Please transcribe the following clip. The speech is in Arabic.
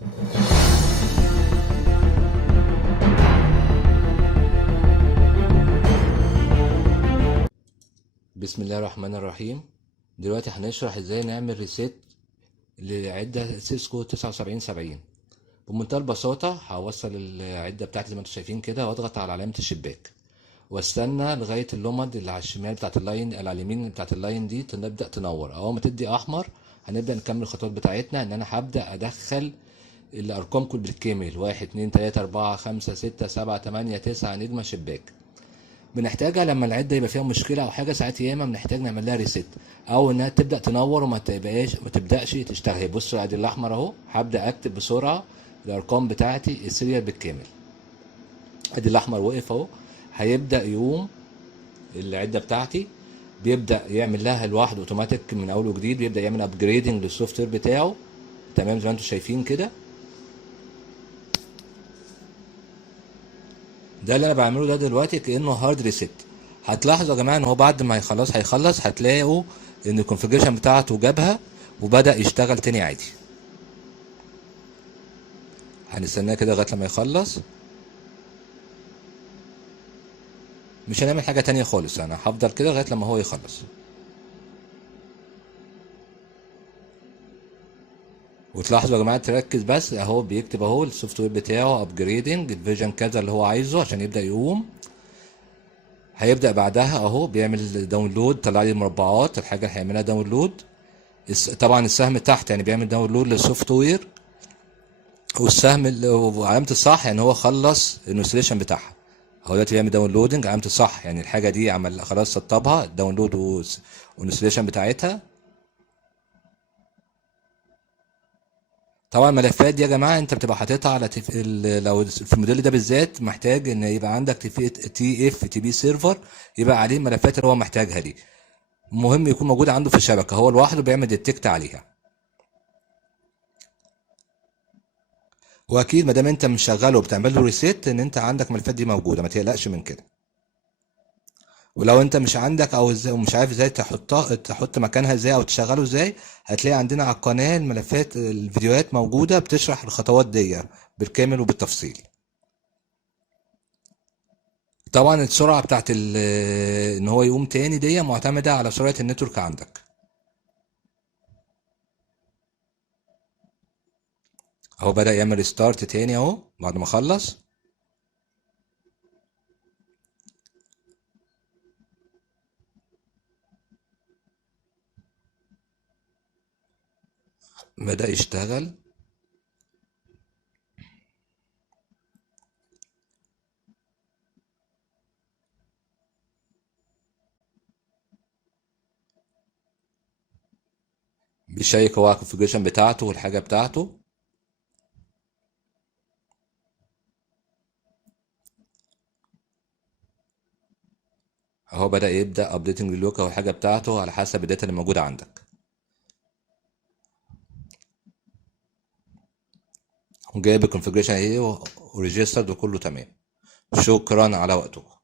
بسم الله الرحمن الرحيم. دلوقتي هنشرح ازاي نعمل ريسيت لعدة سيسكو 7970. بمنتهى البساطة هوصل العدة بتاعتي زي ما انتم شايفين كده، واضغط على علامة الشباك واستنى لغاية اللمض اللي على الشمال بتاعت اللاين، اللي على اليمين بتاعت اللاين دي تبدأ تنور. اول ما تدي احمر هنبدأ نكمل الخطوات بتاعتنا. ان انا هبدأ ادخل الارقام كل بالكامل: 1 2 3 4 5 6 7 8 9 نجمة شباك. بنحتاجها لما العده يبقى فيها مشكله او حاجه، ساعات ياما بنحتاج نعمل لها ريست، او انها تبدا تنور وما تبقاش ما تبداش تشتغل. بصوا ادي الاحمر اهو، هبدا اكتب بسرعه الارقام بتاعتي السيريال بالكامل. ادي الاحمر وقف اهو، هيبدا يقوم العده بتاعتي، بيبدا يعمل لها لوحده اوتوماتيك من اول وجديد، بيبدا يعمل ابجريدنج للسوفت وير بتاعه. تمام زي ما انتم شايفين كده. ده اللي انا بعمله ده دلوقتي كانه هارد ريست. هتلاحظوا يا جماعه ان هو بعد ما هيخلص هتلاقوا ان الكونفيجريشن بتاعته جابها وبدا يشتغل تاني عادي. هنستناه كده لغايه لما يخلص. مش هنعمل حاجه تانية خالص، انا هفضل كده لغايه لما هو يخلص. وتلاحظوا يا جماعه، تركز بس اهو بيكتب اهو السوفت وير بتاعه ابجريدنج الفيرجن كذا اللي هو عايزه عشان يبدا يقوم. هيبدا بعدها اهو بيعمل داونلود، طلع لي المربعات الحاجه اللي هيعملها داونلود. طبعا السهم تحت يعني بيعمل داونلود للسوفت وير، والسهم وعلامة الصح يعني هو خلص الانستليشن بتاعها. هو دلوقتي بيعمل داونلودنج، علامة الصح يعني الحاجة دي عمل خلاص سطبها داونلود والانستليشن بتاعتها. طبعا الملفات دي يا جماعة انت بتبقى حاططها على لو في الموديل ده بالذات محتاج ان يبقى عندك تي اف تي بي سيرفر يبقى عليه الملفات اللي هو محتاجها دي. مهم يكون موجود عنده في الشبكة، هو لوحده بيعمل ديتكت عليها. واكيد ما دام انت مشغله وبتعمل له ريسيت ان انت عندك الملفات دي موجودة، ما تقلقش من كده. ولو انت مش عندك او ازاي ومش عارف ازاي تحط مكانها ازاي او تشغله ازاي، هتلاقي عندنا على القناة الملفات الفيديوهات موجودة بتشرح الخطوات دي بالكامل وبالتفصيل. طبعا السرعة بتاعت ان هو يقوم تاني دي معتمدة على سرعة النتورك عندك. اهو بدأ يعمل ستارت تاني اهو بعد ما خلص. بدأ يشتغل. بيشيك هو على الكونفيجريشن بتاعته والحاجة بتاعته. اهو بدأ يبدأ ابديتنج للوكا والحاجة بتاعته على حسب الداتا اللي موجودة عندك. وجايب الكونفيجريشن اهي وريجسترد وكله تمام. شكرا على وقتكم.